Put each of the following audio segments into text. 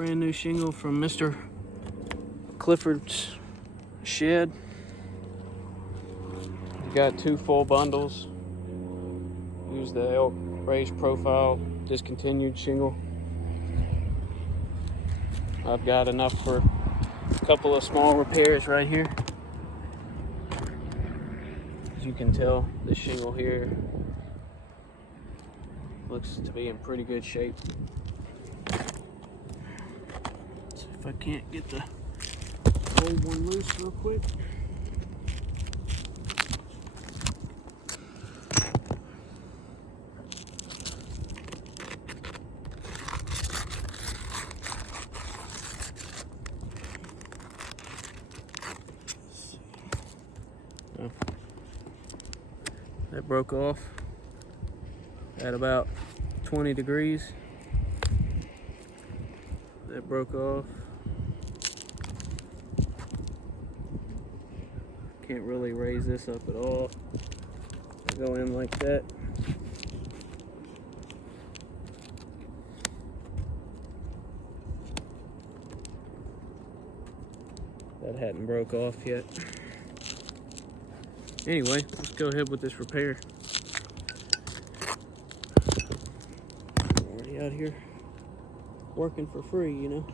Brand new shingle from Mr. Clifford's shed. We got 2 full bundles. Use the ELK Raised Profile discontinued shingle. I've got enough for a couple of small repairs right here. As you can tell, this shingle here looks to be in pretty good shape. See if I can't get the old one loose real quick. That broke off at about 20 degrees. That broke off. Can't really raise this up at all. I go in like that. That hadn't broke off yet. Anyway, let's go ahead with this repair. Already out here working for free, you know.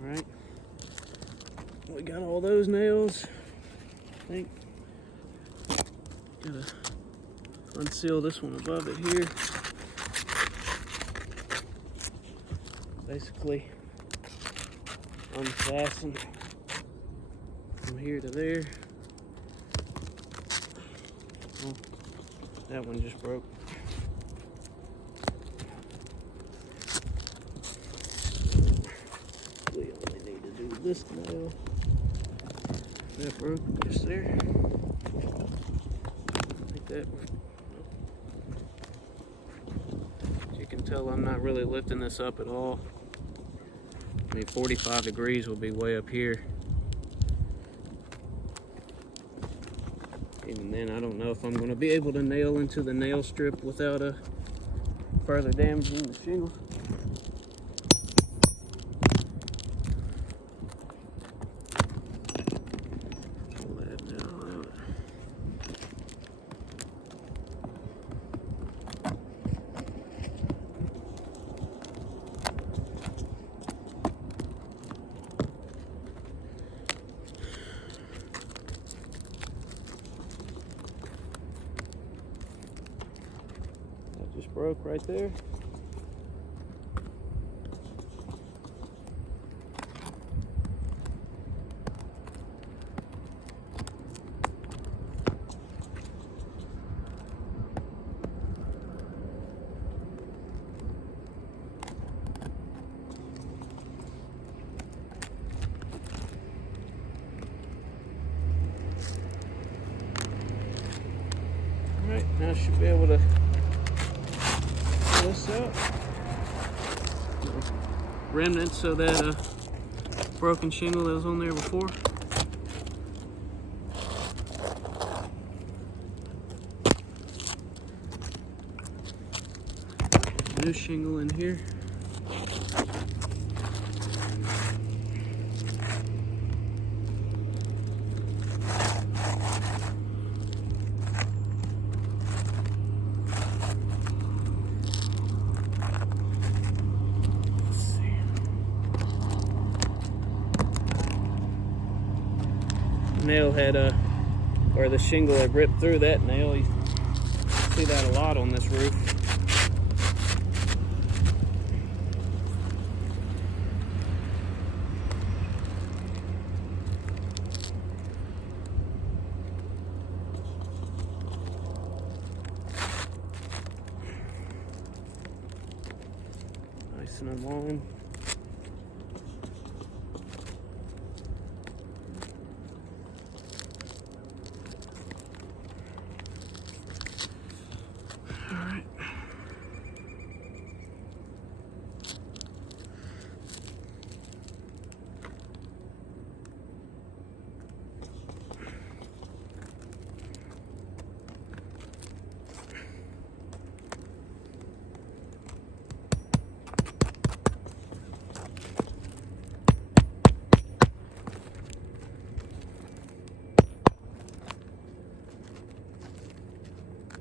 Alright, we got all those nails. I think gotta unseal this one above it here. Basically unfasten from here to there. Oh, that one just broke. This nail that broke just there. Like that. As you can tell, I'm not really lifting this up at all. I mean, 45 degrees will be way up here. Even then, I don't know if I'm going to be able to nail into the nail strip without further damaging the shingle. Just broke right there. All right, now I should be able to this out. Remnants of that broken shingle that was on there before. New shingle in here. nail had or the shingle had ripped through that nail. You see that a lot on this roof. Nice and in line.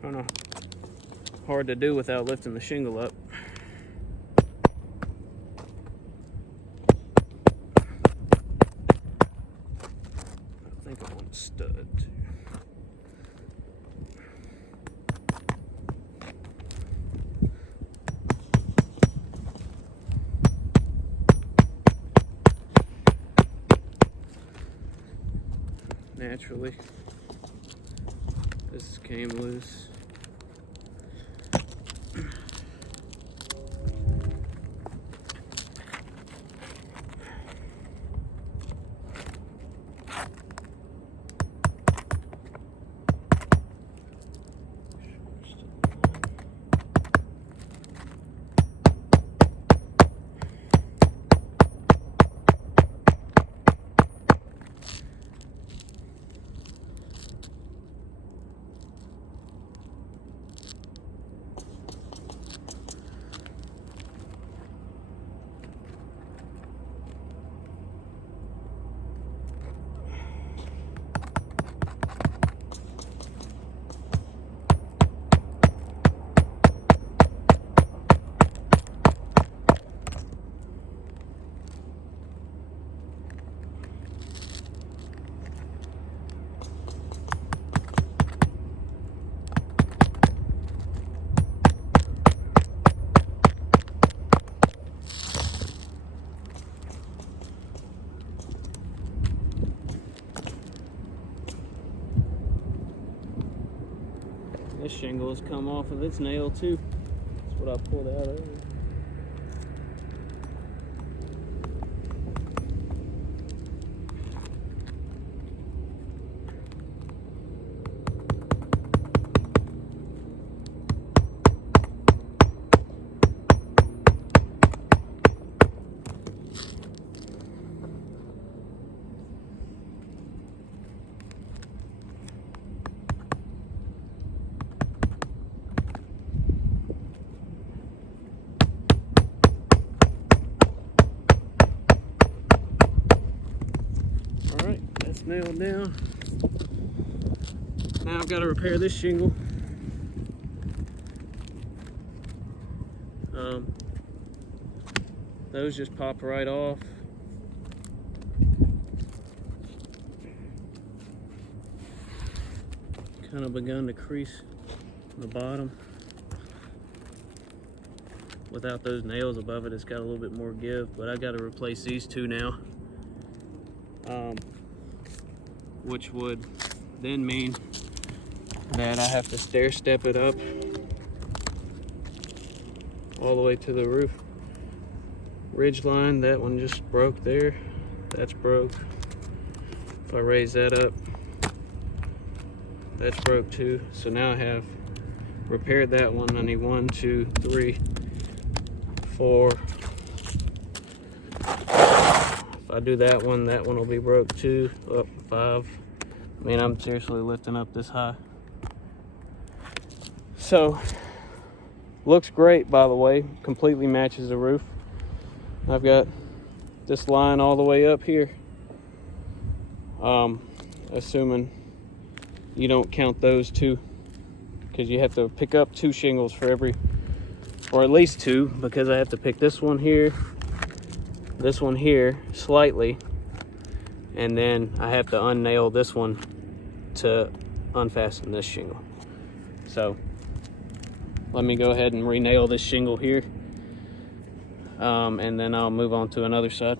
Kind of hard to do without lifting the shingle up. I think I want a stud too. Naturally, this came loose. This shingle has come off of its nail too. That's what I pulled out earlier. Nailed down. Now I've got to repair this shingle. Those just pop right off. Kind of begun to crease on the bottom. Without those nails above it, it's got a little bit more give, but I got to replace these two now. Which would then mean that I have to stair step it up all the way to the roof ridge line. That one just broke there. That's broke. If I raise that up, that's broke too. So now I have repaired that one. I need 1, 2, 3, 4. If I do that one will be broke too. Up 5. I mean, I'm seriously lifting up this high. So, looks great, by the way. Completely matches the roof. I've got this line all the way up here. Assuming you don't count those two, because you have to pick up 2 shingles for every, or at least 2, because I have to pick this one here slightly, and then I have to unnail this one to unfasten this shingle. So let me go ahead and re-nail this shingle here, and then I'll move on to another side.